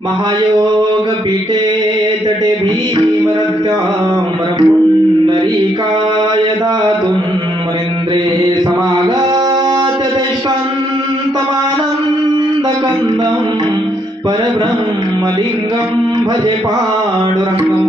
महायोग पीठे तटे भीमरत्याम्बर पुंडरीकाय दातुं मरेन्द्रे समागत तिष्ठन्तमानन्दकन्दं परब्रह्मलिङ्गं भजे पाण्डुरङ्गं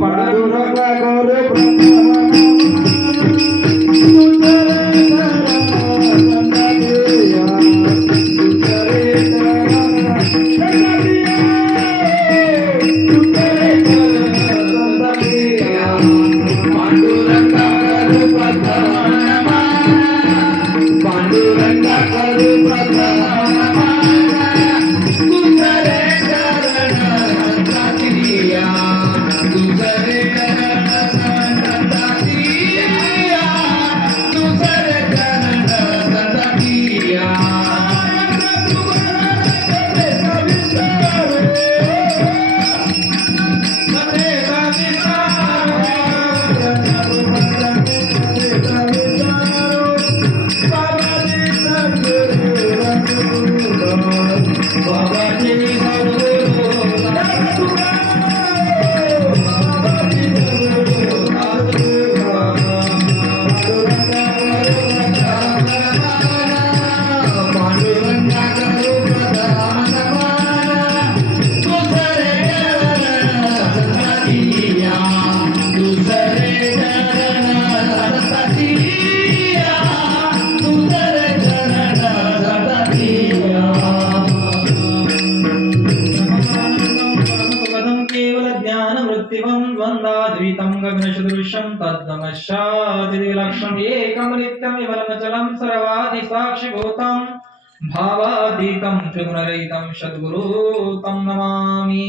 भावातीतं त्रिगुणरहितं सद्गुरुं नमामि।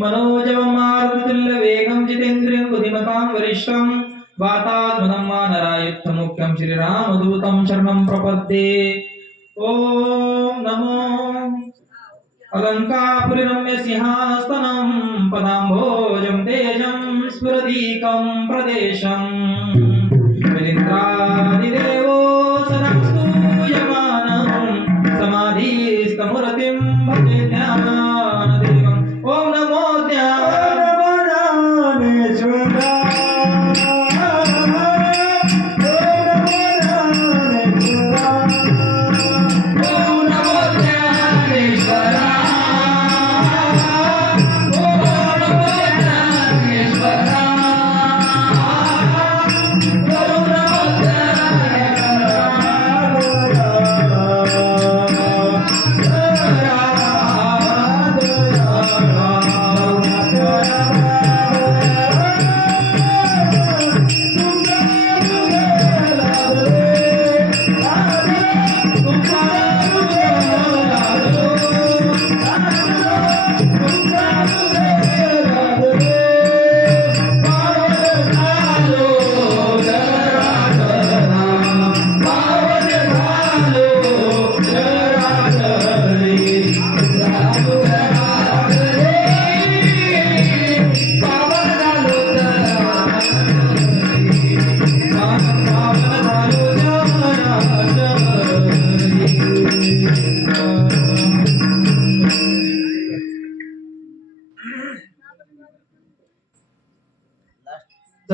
मनोजवं मारुतुल्यवेगं जितेन्द्रियं बुद्धिमतां वरिष्ठं वातात्मनं मानरायुक्तमुख्यं श्रीरामदूतं शरणं प्रपद्ये। ॐ नमो अलङ्कापुरीरम्य सिंहासनं पदाम्भोजं तेजं स्फुरदीकं प्रदेशं मिलिन्द्रादिदेवो समाधिस्तमूर्तिं भजे ज्ञानदेवं। ॐ नमो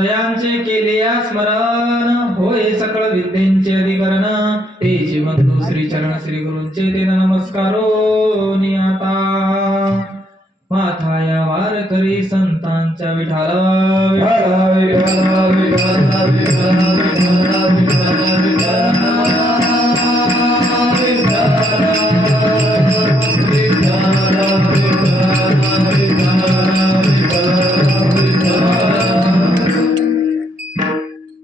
जयांचे केले या स्मरण होय सकळ विद्येंचे अधिकरण तेची बंधू श्री चरण श्री गुरूंचे तेन नमस्कारो नियाता माथाया वार करी संतांच्या विठाला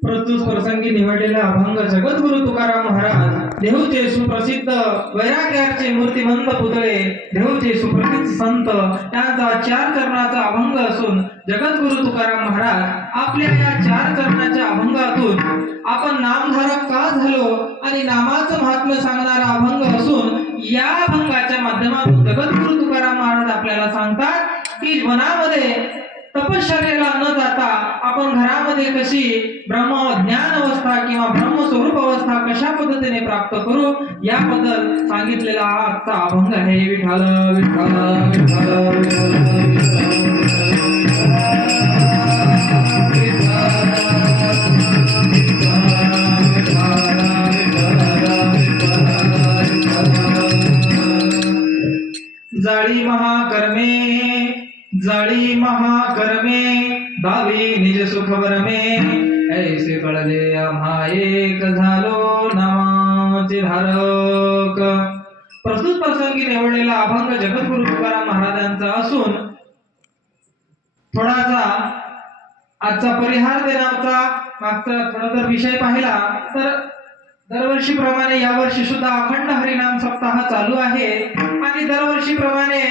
प्रस्तुत प्रसंगी निवडलेला अभंग जगद्गुरु तुकाराम महाराज देहूचे सुप्रसिद्ध वैराग्याचे मूर्तिमंत पुतळे देहूचे सुप्रसिद्ध संत त्यांचा 4 चरणाचा अभंग असून जगद्गुरु तुकाराम महाराज आपल्या या 4 चरणाच्या अभंगातून आपण नामधारक का झालो आणि नामाचं महात्म्य सांगणारा अभंग असून या अभंगाच्या माध्यमातून जगद्गुरु तुकाराम महाराज आपल्याला सांगतात की वनामध्ये तपश्चर्येला न जाता आपण घरामध्ये कशी ब्रह्म ज्ञान अवस्था किंवा ब्रह्मस्वरूप अवस्था कशा पद्धतीने प्राप्त करू याबद्दल सांगितलेला हा आजचा अभंग आहे. विठ्ठल विठ्ठल विठ्ठल जाळी महाकर्मे दावी निज सुख वरमे ऐसे कळले आम्हा एक झालो नामाचे धारक. प्रस्तुत प्रसंगी निवडलेला अभंग जगद्गुरु तुकाराम महाराजांचा असून थोडासा आजचा परिहार देण्याचा मागचा थोडा जर विषय पाहिला तर दरवर्षीप्रमाणे यावर्षी सुद्धा अखंड हरिनाम सप्ताह चालू आहे आणि दरवर्षीप्रमाणे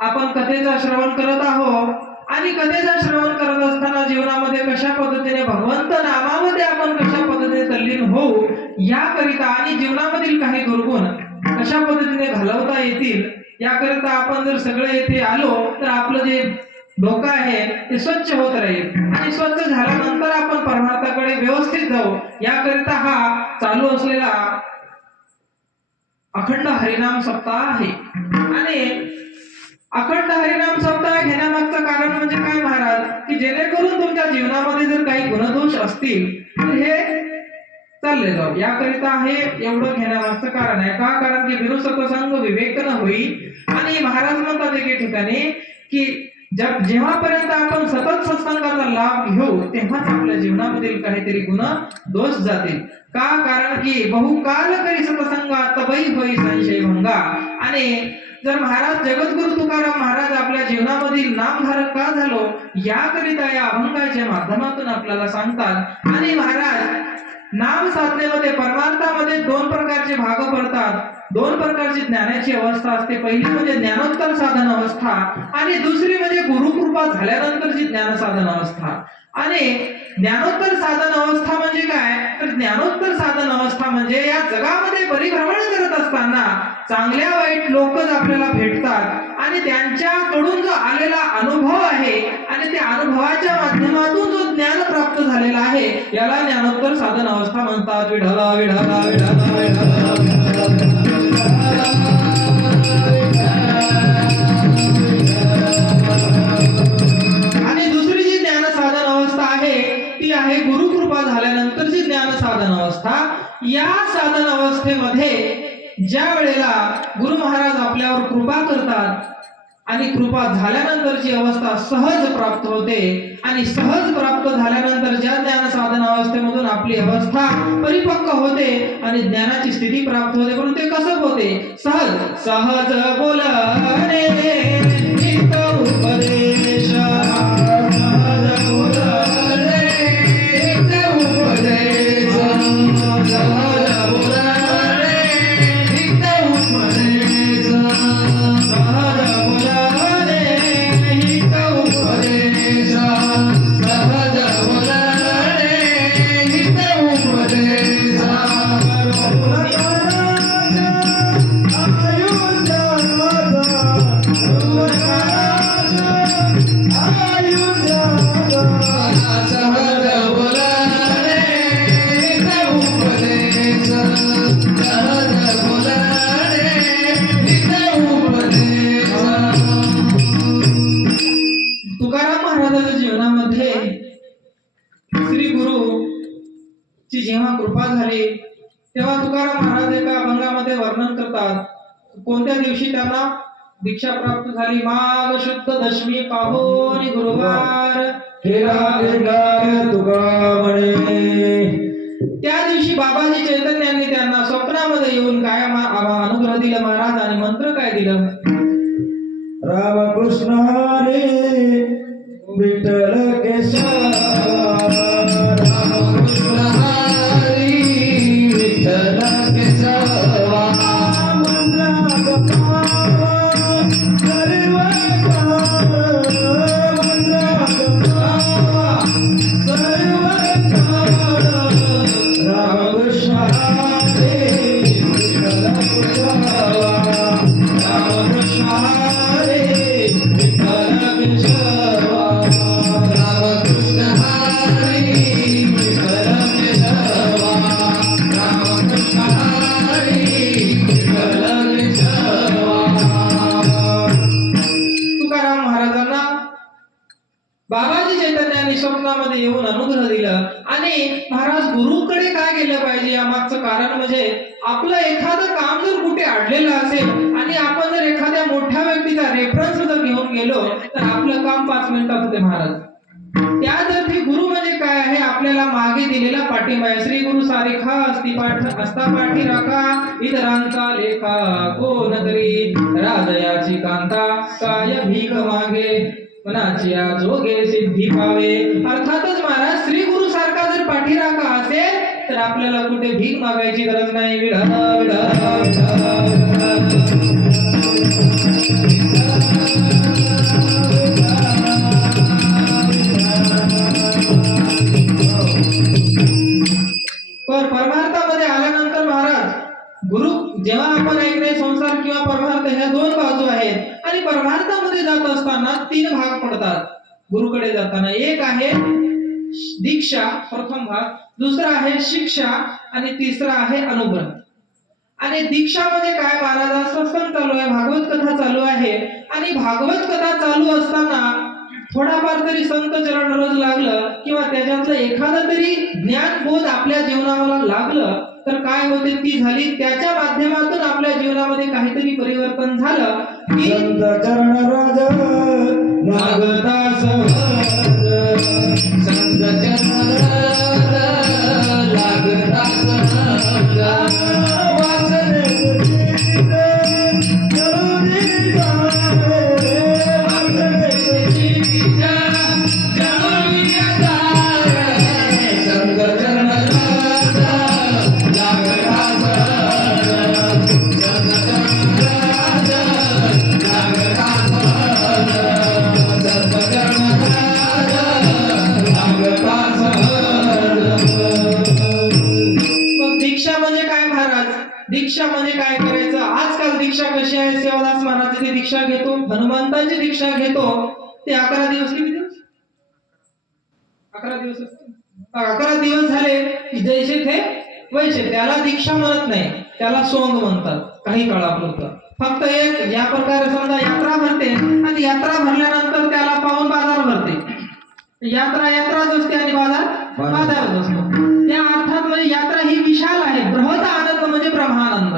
आपण कथेचा श्रवण करत आहोत आणि कथेचा श्रवण करत असताना जीवनामध्ये कशा पद्धतीने भगवंत नामामध्ये आपण कशा पद्धतीने तल्लीन होऊ याकरिता आणि जीवनामधील काही दुर्गुण कशा पद्धतीने घालवता येतील याकरिता आपण जर सगळे येथे आलो तर आपलं जे डोकं आहे ते स्वच्छ होत राहील आणि स्वच्छ झाल्यानंतर आपण परमार्थाकडे व्यवस्थित जाऊ याकरिता हा चालू असलेला अखंड हरिनाम सप्ताह आहे. आणि अखंड हरिनाम सप्ताह घेण्यामागचं कारण म्हणजे काय महाराज की जेणेकरून तुमच्या जीवनामध्ये जर काही गुणदोष असतील तर हे चालले जाऊ याकरिता हे एवढं घेण्यामागचं कारण आहे. का कारण की विनु सत्संग विवेक न होईल आणि महाराज म्हणतात एके ठिकाणी की जेव्हापर्यंत आपण सतत सत्संगाचा लाभ घेऊ तेव्हाच आपल्या जीवनामधील काहीतरी गुण दोष जातील. का कारण की बहुकाल करी सत्संगात तबई होई संशय भंगा. आणि जर महाराज जगद्गुरु तुकाराम महाराज आपल्या जीवनामधील नामधारक का झालो याकरिता या अभंगाच्या माध्यमातून आपल्याला सांगतात. आणि महाराज नाम साधनेमध्ये परमार्थामध्ये 2 प्रकारचे भाग पडतात. 2 प्रकारची ज्ञानाची अवस्था असते. पहिली म्हणजे ज्ञानोत्तर साधन अवस्था आणि दुसरी म्हणजे गुरुकृपा झाल्यानंतरची ज्ञान साधन अवस्था. आणि ज्ञानोत्तर साधन अवस्था म्हणजे काय तर ज्ञानोत्तर साधन अवस्था म्हणजे या जगामध्ये परिभ्रमण करत असताना चांगल्या वाईट लोकच आपल्याला भेटतात आणि त्यांच्याकडून जो आलेला अनुभव आहे आणि त्या अनुभवाच्या माध्यमातून जो ज्ञान प्राप्त झालेला आहे याला ज्ञानोत्तर साधन अवस्था म्हणतात. विठला विठला विठला विठला आणि दुसरी जी ज्ञान साधन अवस्था आहे ती आहे गुरुकृपा झाल्यानंतरची ज्ञान साधन अवस्था. या साधन अवस्थेमध्ये ज्या वेळेला गुरु महाराज आपल्यावर कृपा करतात आणि कृपा झाल्यानंतरची अवस्था सहज प्राप्त होते आणि सहज प्राप्त झाल्यानंतर ज्या ज्ञान साधन अवस्थेमधून आपली अवस्था परिपक्व होते आणि ज्ञानाची स्थिती प्राप्त होते. परंतु ते कसं होते सहज सहज बोलणे नित उपदेश सहज बोलणे नित उपदेश सहज बोलणे नित उपदेश सहज बोलणे नित उपदेश सहज बोलणे नित उपदेश सहज बोलणे नित उपदेश जेव्हा कृपा झाली तेव्हा तुकाराम महाराज एका अभंगामध्ये वर्णन करतात कोणत्या दिवशी त्यांना दीक्षा प्राप्त झाली. माघ शुद्ध दशमी पाहोनी गुरुवार केला निर्धार तुका म्हणे. त्या दिवशी बाबाजी चैतन्यांनी त्यांना स्वप्नामध्ये येऊन काय अनुग्रह दिला महाराज आणि मंत्र काय दिलं. रामकृष्ण हरे विठ्ठल केशवा रामकृष्ण हरी विठ्ठल केशवा मंत्रात पावा सर्व काम मंत्रात पावा सर्व काम रामकृष्ण हरे विठ्ठल केशवा रामकृष्ण हरे विठ्ठल केशवा रामकृष्ण हरे विठ्ठल केशवा रामकृष्ण हरे विठ्ठल केशवा. तुकाराम महाराजांना बाबाजी चैतन्यांनी स्वप्नामध्ये येऊन अनुग्रह दिलं आणि महाराज गुरुकडे काय केलं पाहिजे या मागचं कारण म्हणजे आपलं एखादं काम जर कुठे अडलेलं असेल आणि आपण जर एखाद्या मोठ्या व्यक्तीचा रेफरन्स जर घेऊन गेलो तर आपलं काम 5 मिनिटात होते महाराज. त्यासाठी गुरु म्हणजे काय आहे आपल्याला मागे दिलेला पाठिंबा आहे. श्री गुरु सारिखा असता पाठी राखा इतरांचा लेखा कोण तरी राजयाची कांता काय भीक मागे मनाची जोगे सिद्धी पावे. अर्थातच महाराज श्री गुरु सारखा जर पाठीराखा असेल तर आपल्याला कुठे भीक मागायची गरज नाही. विठ्ठल विठ्ठल पण परमार्थामध्ये आल्यानंतर महाराज गुरु जेव्हा आपण ऐकणे संसार किंवा परमार्थ ह्या 2 बाजू आहेत आणि परमार्थामध्ये जात असताना 3 भाग पडतात गुरुकडे जाताना. एक आहे दीक्षा प्रथम भाग, दुसरा आहे शिक्षा आणि तिसरा आहे अनुग्रह. आणि दीक्षामध्ये काय महाराज सत्संग चालू आहे भागवत कथा चालू आहे आणि भागवत कथा चालू असताना थोडाफार तरी संत चरण रोज लागलं किंवा त्याच्यातलं एखादं तरी ज्ञान बोध आपल्या जीवनाला लागलं तर काय होते ती झाली त्याच्या माध्यमातून आपल्या जीवनामध्ये काहीतरी परिवर्तन झालं की संत चरण राज लागता सहज संत चरण राज लागता सहज वासनेचं चित्त जळून जाए वासनेचं चित्त जळून जाए संत चरण राज लागता सहज संत चरण राज लागता सहज संत चरण राज लागता सहज. मग दीक्षा म्हणजे काय महाराज. दीक्षा म्हणजे काय करायचं. आजकाल दीक्षा कशी आहे सेवादास महाराजांची दीक्षा घेतो हनुमंताची दीक्षा घेतो ते 11 दिवस किती दिवस 11 दिवस असते. 11 दिवस झाले की जैसे थे वैसे त्याला दीक्षा म्हणत नाही त्याला सोंग म्हणतात काही काळापुरतं. फक्त एक या प्रकारे समजा यात्रा भरते आणि यात्रा भरल्यानंतर त्याला पाहून बाजार भरते. यात्राच असते आणि बाजारच असतो. त्या अर्थात म्हणजे यात्रा ही विशाल आहे. बृहत आनंद म्हणजे ब्रह्मानंद.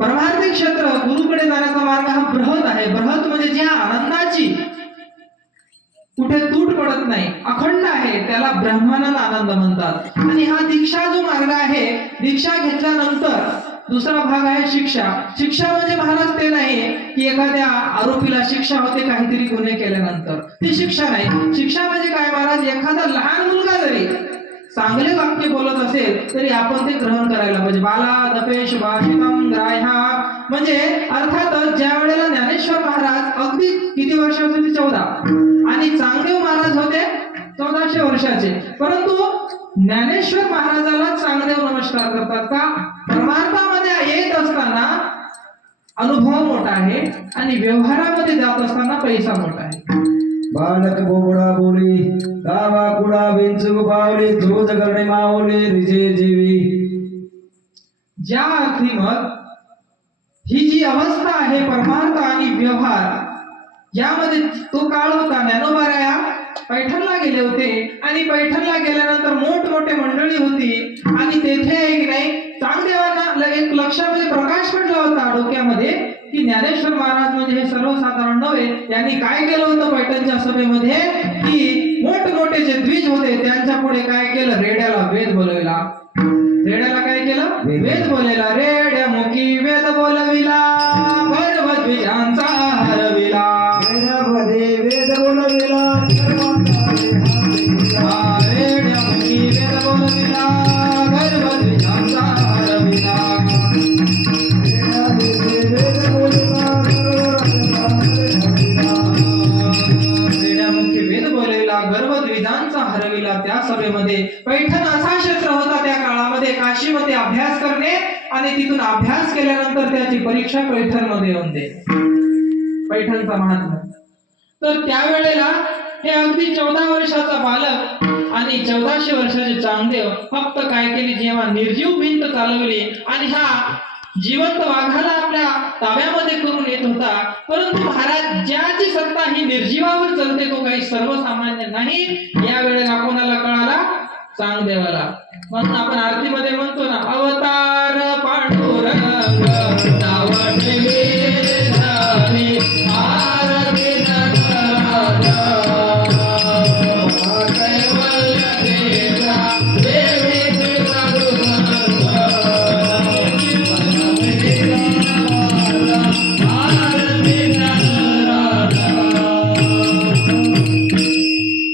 परमार्थिक क्षेत्र गुरुकडे जाण्याचा मार्ग हा बृहत आहे. बृहत म्हणजे ज्या आनंदाची कुठे तूट पडत नाही अखंड आहे त्याला ब्रह्मानंद आनंद म्हणतात. आणि हा दीक्षा जो मार्ग आहे दीक्षा घेतल्यानंतर दुसरा भाग आहे शिक्षा. शिक्षा म्हणजे महाराज ते नाही की एखाद्या आरोपीला शिक्षा होते काहीतरी गुन्हे केल्यानंतर ती शिक्षा नाही. शिक्षा म्हणजे काय महाराज एखादा लहान मुलगा जरी चांगले वाक्य बोलत असेल तरी आपण ते ग्रहण करायला पाहिजे. बाला दपेश भाषितम ग्राह्या म्हणजे अर्थातच ज्या वेळेला ज्ञानेश्वर महाराज अगदी किती वर्षाचे होते 14 आणि चांगदेव महाराज होते 1400 वर्षाचे परंतु ज्ञानेश्वर महाराजाला चांगदेव नमस्कार करतात का. परमार्थामध्ये येत असताना अनुभव मोठा आहे आणि व्यवहारामध्ये जात असताना पैसा मोठा आहे. बालक बोबडा बोली गावा कुडा विंचू पावली धूज करणे माऊली रिजे जीवी. ज्या अर्थी मग ही जी अवस्था आहे परमार्थ आणि व्यवहार यामध्ये तो काळ होता ज्ञानोबाराया पैठणला गेले होते आणि पैठणला गेल्यानंतर मोठमोठे मंडळी होती आणि तेथे आहे की नाही चांगदेवांना एक लक्षामध्ये प्रकाश पडला होता डोक्यामध्ये की ज्ञानेश्वर महाराज म्हणजे हे सर्वसाधारण नव्हे. यांनी काय केलं होतं पैठणच्या सभेमध्ये की मोठमोठे जे द्विज होते त्यांच्या पुढे काय केलं, रेड्याला वेद बोलविला. रेड्याला काय केलं, वेद बोलविला. रेड्या मुखी वेद बोलविला, गर्भद्विजांचा हरविला. वेदामध्ये वेद बोलविला, रेड्या मुखी वेद बोलविला, गर्भद्विजांचा हरविला. रेड्यामुखी वेद बोलविला, गर्भद्विजांचा हरविला. त्या सभेमध्ये पैठण असा क्षेत्र होता त्या काळामध्ये काशीमध्ये अभ्यास करणे आणि तिथून अभ्यास केल्यानंतर त्याची परीक्षा पैठण मध्ये येऊन दे. पैठणचा महात्मा. तर त्यावेळेला हे अगदी 14 वर्षाचा बालक आणि 1400 वर्षाचे चांगदेव फक्त काय केली, जेव्हा निर्जीव भिंत चालवली आणि हा जिवंत वाघाला आपल्या ताब्यामध्ये करून येत होता, परंतु महाराज ज्याची सत्ता ही निर्जीवावर चालते तो काही सर्वसामान्य नाही. या वेळेला कोणाला कळाला, चांगदेवाला. म्हणून आपण आरतीमध्ये म्हणतो ना, अवतार पांडुरंग नाव ठेवी धनी, आरती जगराजा, कैवल्य देवा, देवी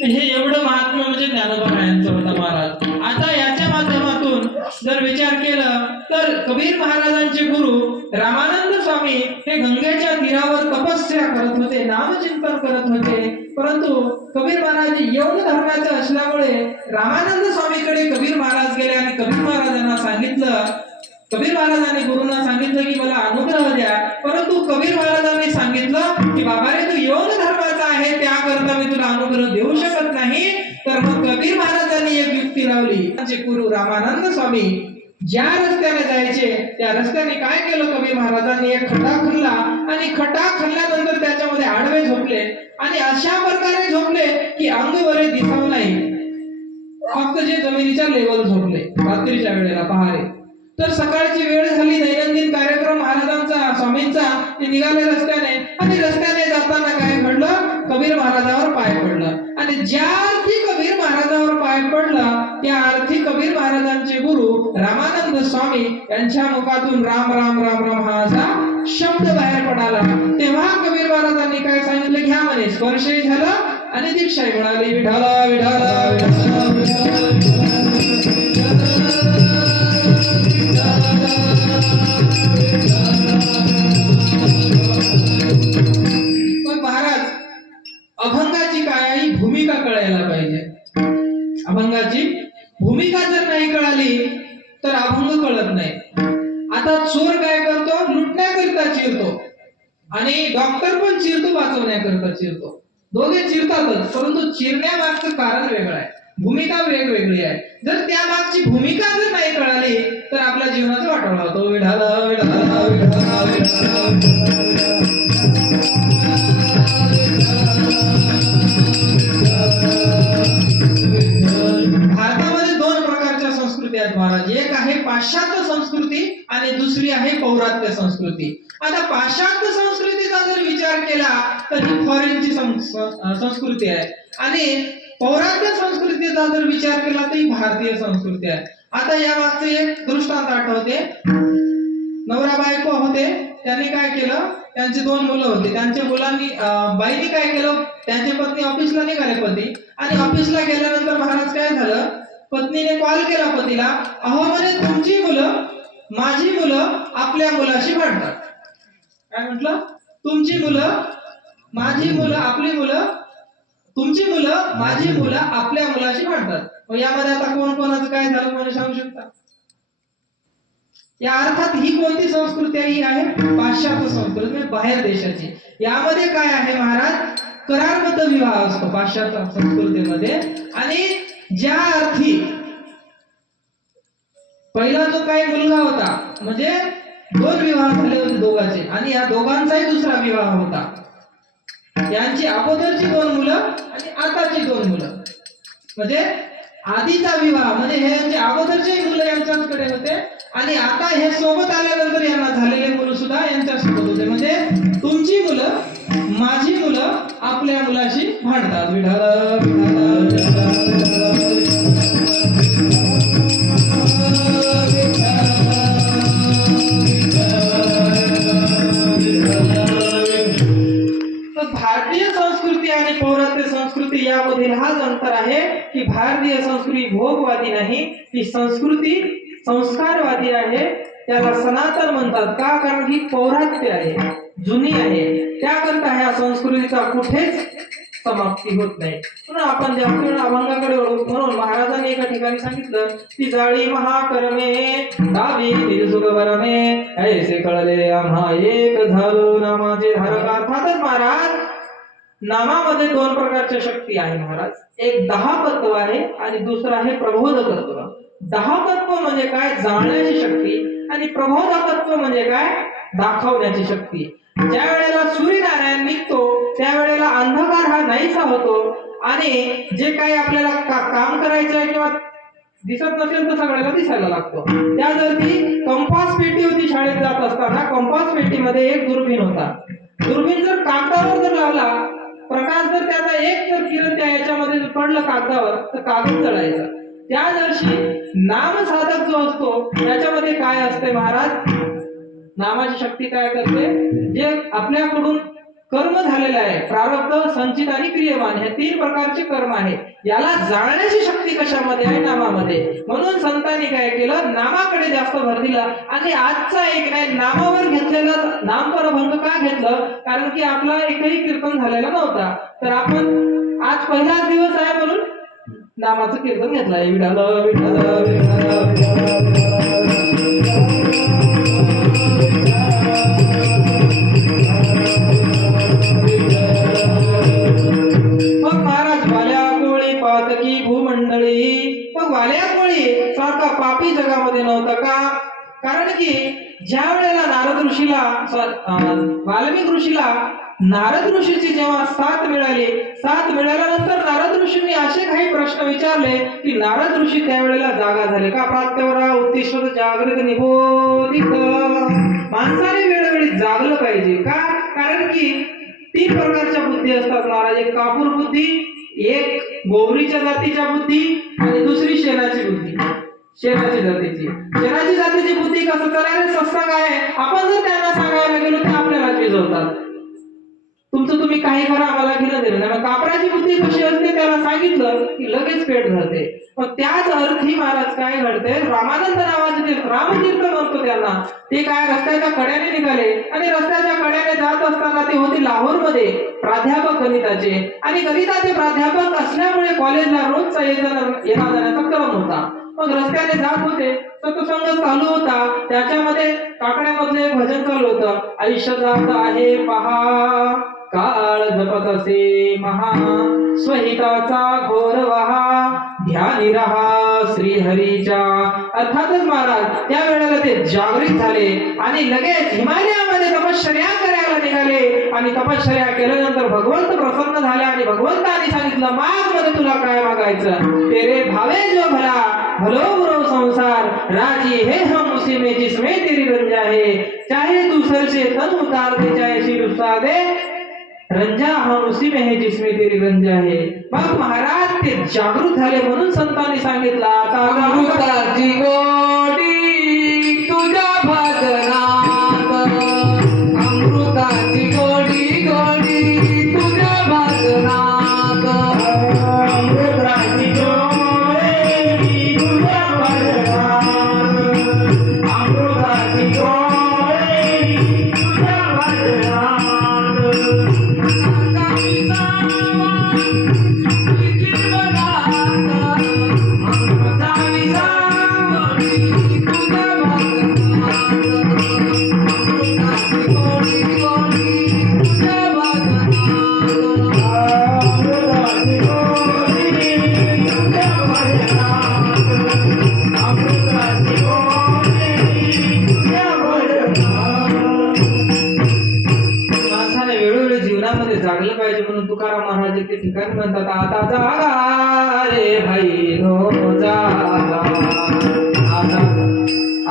हे एवढं महात्म्य म्हणजे ज्ञानोबा यांचं होतं महाराज. आता याच्या माध्यमातून जर विचार केला तर कबीर महाराजांचे गुरु रामानंद स्वामी हे गंगेच्या तीरावर तपस्या करत होते, नामचिंतन करत होते. परंतु कबीर महाराज यौन धर्माचे असल्यामुळे रामानंद स्वामीकडे कबीर महाराज गेले आणि कबीर महाराजांना सांगितलं, कबीर महाराजांनी गुरुंना सांगितलं की मला अनुग्रह द्या. परंतु कबीर महाराजांनी सांगितलं की बाबा रे, तू यौन धर्माचा आहे, त्याकरता मी तुला अनुग्रह देऊ शकत नाही. तर मग कबीर महाराजांनी एक युक्ती लावली. त्यांचे गुरु रामानंद स्वामी ज्या रस्त्याने जायचे त्या रस्त्याने काय केलं, कबीर महाराजांनी एक खड्डा खणला आणि खड्डा खणल्यानंतर त्याच्यामध्ये आडवे झोपले आणि अशा प्रकारे झोपले की अंग वरे दिसव नाही, फक्त जे जमिनीच्या लेवल झोपले रात्रीच्या वेळेला पहारे. तर सकाळची वेळ झाली, दैनंदिन कार्यक्रम महाराजांचा स्वामींचा, ते निघाले रस्त्याने आणि रस्त्याने जाताना काय घडलं, कबीर महाराजावर पाय पडलं आणि ज्या अर्थी कबीर महाराजावर पाय पडला त्या अर्थी कबीर महाराजांचे गुरु रामानंद स्वामी यांच्या मुखातून राम राम राम राम हा असा शब्द बाहेर पडाला. तेव्हा कबीर महाराजांनी काय सांगितलं, घ्या म्हणे. स्पर्शही झाला आणि दीक्षाही मिळाली. विठाला विठाला महाराज, अभंगाची काय ही भूमिका कळायला पाहिजे. अभंगाची भूमिका जर नाही कळाली तर अभंग कळत नाही. आता चोर काय करतो, लुटण्याकरिता चिरतो आणि डॉक्टर पण चिरतो, वाचवण्याकरिता चिरतो. दोघे चिरतातच, परंतु चिरण्यामागचं कारण वेगळं आहे, भूमिका वेगवेगळी आहे. जर त्या मागची भूमिका जर नाही कळाली तर आपल्या जीवनाचा वाटोळा होतो. विठाला विठाला विठाला विठाला. भारतामध्ये 2 प्रकारच्या संस्कृती आहेत महाराज. एक आहे पाश्चात्य संस्कृती आणि दुसरी आहे पौरात्य संस्कृती. आता पाश्चात्य संस्कृतीचा जर विचार केला तर ही फॉरेनची संस्कृती आहे आणि पौरात्य संस्कृतीचा जर विचार केला तर ही भारतीय संस्कृती आहे. आता या मागचे एक दृष्टांत आठवते. नवरा बायको होते, त्यांनी काय केलं, त्यांचे 2 मुलं होते. त्यांच्या मुलांनी बाईने काय केलं, त्यांची पत्नी ऑफिसला निघाले पती आणि ऑफिसला गेल्यानंतर महाराज काय झालं, पत्नीने कॉल केला पतीला, अहो म्हणे तुमची मुलं माझी मुलं आपल्या मुलाशी भांडतात. काय म्हटलं, तुमची मुलं माझी मुलं आपली मुलं, तुमची मुलं माझी मुलं आपल्या मुलाशी भांडतात. यामध्ये आता कोण कोणाचं काय झालं कोणी सांगू शकता? या अर्थात ही कोणती संस्कृती आहे, ही आहे पाश्चात्य संस्कृती, म्हणजे बाहेर देशाची. यामध्ये काय आहे महाराज, करारबद्ध विवाह असतो पाश्चात्य संस्कृतीमध्ये. आणि ज्या अर्थी पहिला जो काही मुलगा होता, म्हणजे 2 विवाह झाले होते दोघांचे आणि या दोघांचाही दुसरा विवाह होता. यांची अगोदरची 2 मुलं आणि आताची 2 मुलं. म्हणजे आधीचा विवाह म्हणजे हे यांचे अगोदरचे मुलं यांच्याकडे होते आणि आता हे सोबत आल्यानंतर यांना झालेले मुलं सुद्धा यांच्यासोबत होते. म्हणजे तुमची मुलं माझी मुलं आपल्या मुलाशी भांडतात. विठाल विठाल भारतीय संस्कृती आणि पौरात्य संस्कृती यामधील हाच अंतर आहे की भारतीय संस्कृती भोगवादी नाही, ही संस्कृती संस्कारवादी आहे. त्याला सनातन म्हणतात का? कारण ही पौरात्य आहे, जुनी आहे. त्याकरता ह्या संस्कृतीचा कुठेच समाप्ती होत नाही. म्हणून आपण जास्त वेळ अभंगाकडे वळू. म्हणून महाराजांनी एका ठिकाणी सांगितलं की जाळी महाकरमे दावी तिरसुगवरमे ऐसे कळले आम्हा एक झालो नामाचे धारक. अर्थातच महाराज नामामध्ये 2 प्रकारच्या शक्ती आहे महाराज. एक दाहकत्व आहे आणि दुसरं आहे प्रबोधकत्व. दाहकत्व म्हणजे काय? जाणण्याची शक्ती. आणि प्रबोधकत्व म्हणजे काय? दाखवण्याची शक्ती. ज्या वेळेला सूर्यनारायण निघतो त्यावेळेला अंधकार हा नाहीसा होतो आणि जे काही आपल्याला काम करायचं आहे किंवा दिसत नसेल तर सगळ्याला दिसायला लागतो. त्यासाठी कंपास पेटी होती शाळेत जात असताना. कंपास पेटीमध्ये एक दुर्बीण होता. दुर्बीण जर कागदावर जर लावला, प्रकाश जर त्याचा एक जर किरण त्या याच्यामध्ये जर पडलं कागदावर तर कागद जळायचा. त्या दिवशी नामसाधक जो असतो त्याच्यामध्ये काय असते महाराज? नामाची शक्ती काय करते? जे आपल्याकडून कर्म झालेलं आहे, प्रारब्ध, संचित आणि क्रियमान, हे 3 प्रकारचे कर्म आहे. याला जाणण्याची शक्ती कशामध्ये आहे? नामामध्ये. म्हणून संतांनी काय केलं? नामाकडे जास्त भर दिला. आणि आजचा एक नाही, नामावर घेतलेलं नामपरभंग का घेतलं? कारण की आपला एकही कीर्तन झालेला नव्हता. तर आपण आज पहिलाच दिवस आहे म्हणून नामाचं कीर्तन घेतलंय. विठाल विठाल विठाल मग महाराज वाल्या कोळी पातकी भूमंडळी. मग वाल्या कोळी सारखा पापी जगामध्ये नव्हता का? कारण की ज्या वेळेला नारद ऋषीला वाल्मिक ऋषीला नारद ऋषीची जेव्हा साथ मिळाली, साथ मिळाल्यानंतर नारद ऋषींनी असे काही प्रश्न विचारले की नारद ऋषी त्यावेळेला जागा झाले. का? प्रात्यवरा उत्तिष्ठ जागृत निबोधित. माणसाने वेळोवेळी जागलं पाहिजे. का? कारण की 3 प्रकारच्या बुद्धी असतात महाराज. एक कापूर बुद्धी, एक गोवरीच्या जातीच्या बुद्धी आणि दुसरी शेणाची बुद्धी. शेणाची जातीची बुद्धी कसं करायला सत्संग आहे. आपण जर त्यांना सांगायला गेलो तर आपल्याला विजवतात. तुमचं तुम्ही काही करा, आम्हाला घेणं देणं नाही. कापराची बुद्धी कशी असते? त्याला सांगितलं की लगेच पेट धरते. मग त्याच अर्थी महाराज काय घडते? रामानंद नावाचे रामतीर्थ म्हणतो त्यांना. ते काय रस्त्याच्या कड्याने निघाले आणि रस्त्याच्या कड्याने जात असताना ते होते लाहोरमध्ये प्राध्यापक गणिताचे. आणि गणिताचे प्राध्यापक असल्यामुळे कॉलेजला रोजचा येणं जाण्याचा क्रम होता. मग रस्त्याने जात होते, सत्संग चालू होता. त्याच्यामध्ये काकड्यामधलं एक भजन चालू होतं. आयुष्य जात आहे पहा, काळ जपत असे महा, स्वहिताचा घोर वहा, ध्यानी रहा श्रीहरीच्या. अर्थातच महाराज त्या वेळेला ते जागृत झाले आणि लगेच हिमालयामध्ये तपश्चर्या करायला निघाले. आणि तपश्चर्या केल्यानंतर भगवंत प्रसन्न झाले आणि भगवंतांनी सांगितलं, माग मध्ये तुला काय मागायचं? तेरे भावे जो भला भलो बुरो संसार, राजी है हम उसी में जिसमें तेरी रंजा है, चाहे तू सर से तन उतार दे, चाहे सिर उठा दे, रंजा हम उसी में है जिसमें तेरी रंजा है. मग महाराज ते जागृत झाले. म्हणून संतांनी सांगितलं, आता अमृताची गोडी तुझ्या भजनात, अमृताची गोडी गोडी तुझ्या भजनात, अमृताची गोडी तुझ्या भजनात, अमृताची गोडी तुझ्या भजनात. जागलं पाहिजे. म्हणतात आता जागा रे भाई नो जागा,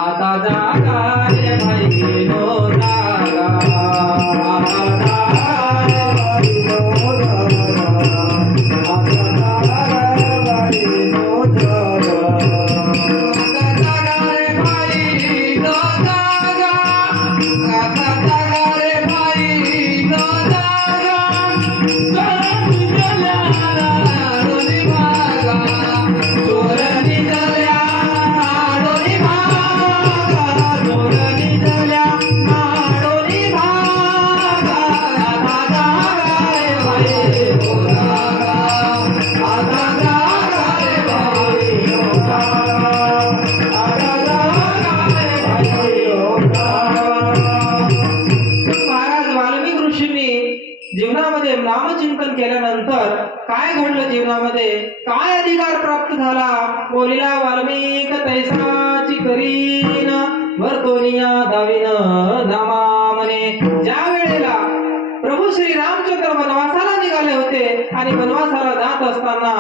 आता जागा रे भाई नो जागा, आता जागा रे भाई नो जागा, आता जागा रे भाई नो जागा, आता जागा रे भाई नो जागा, आता जागा रे भाई नो जागा, चोरनी जल्या डोली भागा, चोरनी जल्या डोली भागा, चोरनी जल्या डोली भागा, आता जागा रे भाई नो जागा, आता जागा रे भाई नो जागा, आता जागा रे भाई नो जागा. महाराज वाल्मिक ऋषींनी जीवनामध्ये नामचिंतन केल्यानंतर काय घडलं, जीवनामध्ये काय अधिकार प्राप्त झाला, बोलिला वाल्मिक तैसाची करीन वर्तोनिया दाविन नामा म्हणे. ज्या वेळेला प्रभू श्री रामचंद्र वनवासाला निघाले होते आणि वनवासाला जात असताना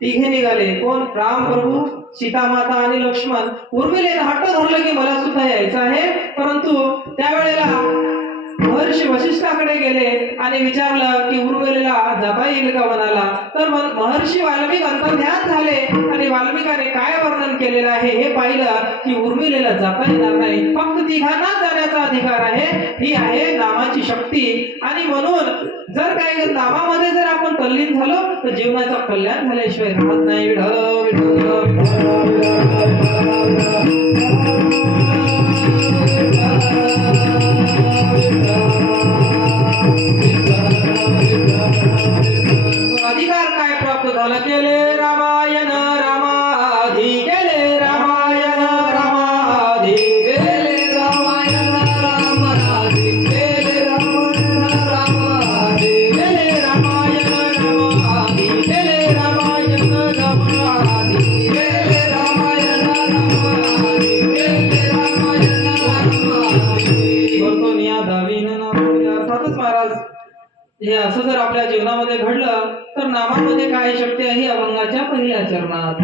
तिघे निघाले. कोण? राम प्रभू, सीतामाता आणि लक्ष्मण. उर्मिलेनं हट्ट धरलं की मला सुद्धा यायचं आहे, परंतु त्यावेळेला महर्षी वशिष्ठाकडे गेले आणि विचारलं की उर्मिलेला जाता येईल का वनाला. तर महर्षी वाल्मिक अंतर्ध्यान झाले आणि वाल्मिकाने काय वर्णन केलेलं आहे हे पाहिलं की उर्मिलेला जाता येणार नाही, फक्त तिघांनाच जाण्याचा अधिकार आहे. ही आहे नामाची शक्ती. आणि म्हणून जर काही नामामध्ये जर आपण तल्लीन झालो तर जीवनाचं कल्याण झाल्याशिवाय राहत नाही. विठ्ठल विठ्ठल अधिकार काय प्राप्त झाला? केले रामायण रामाधी, केले रामायण रामाधी, केले रामायण रामाधी, केले रामायण रामाधी, केले रामायण रामाधी, केले रामायण रामाधी, केले रामायण रामाधी, केले रामायण रामाधी. बोलतो निया दावीन नामामध्ये. अर्थातच महाराज हे असं जर आपल्या जीवनामध्ये घडलं तर नामामध्ये काय शक्ती आहे? अभंगाच्या पहिल्या चरणात.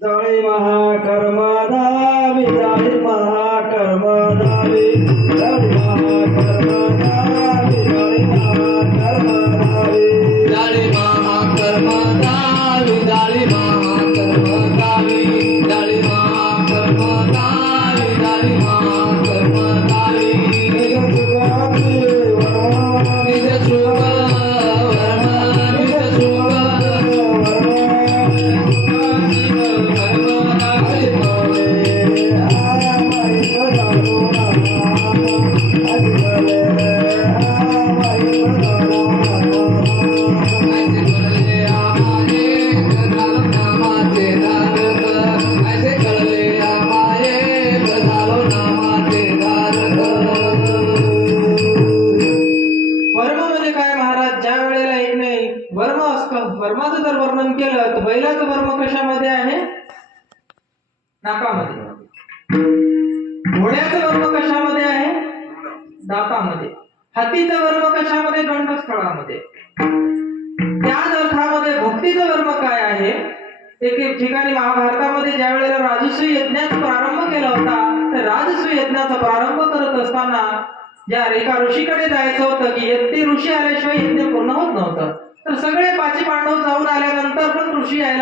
जाळी महाकर्म दावी, जाळी महाकर्म दावी, जाळी महाकर्म दावी, जाळी महाकर्म दावी, जाळी महाकर्म दावी, जाळी महाकर्म दावी, जाळी महाकर्म दावी, जाळी महाकर्म दावी. निज सुख वर्म, निज सुख वर्माचं जर वर्णन केलं तर बैलाचं वर्म कशामध्ये आहे? नाकामध्ये. घोड्याचं वर्म कशामध्ये आहे? दातामध्ये. हत्तीचं वर्म कशामध्ये? गंडस्थळामध्ये. त्याच अर्थामध्ये भक्तीचं वर्म काय आहे? एक ठिकाणी महाभारतामध्ये ज्या वेळेला राजसूय यज्ञाचा प्रारंभ केला होता, तर राजसूय यज्ञाचा प्रारंभ करत असताना ज्या एका ऋषीकडे जायचं होतं की ते ऋषी आल्याशिवाय यज्ञ पूर्ण होत नव्हतं. तर सगळे 5 पांडव जाऊन आल्यानंतर पण ऋषी यायला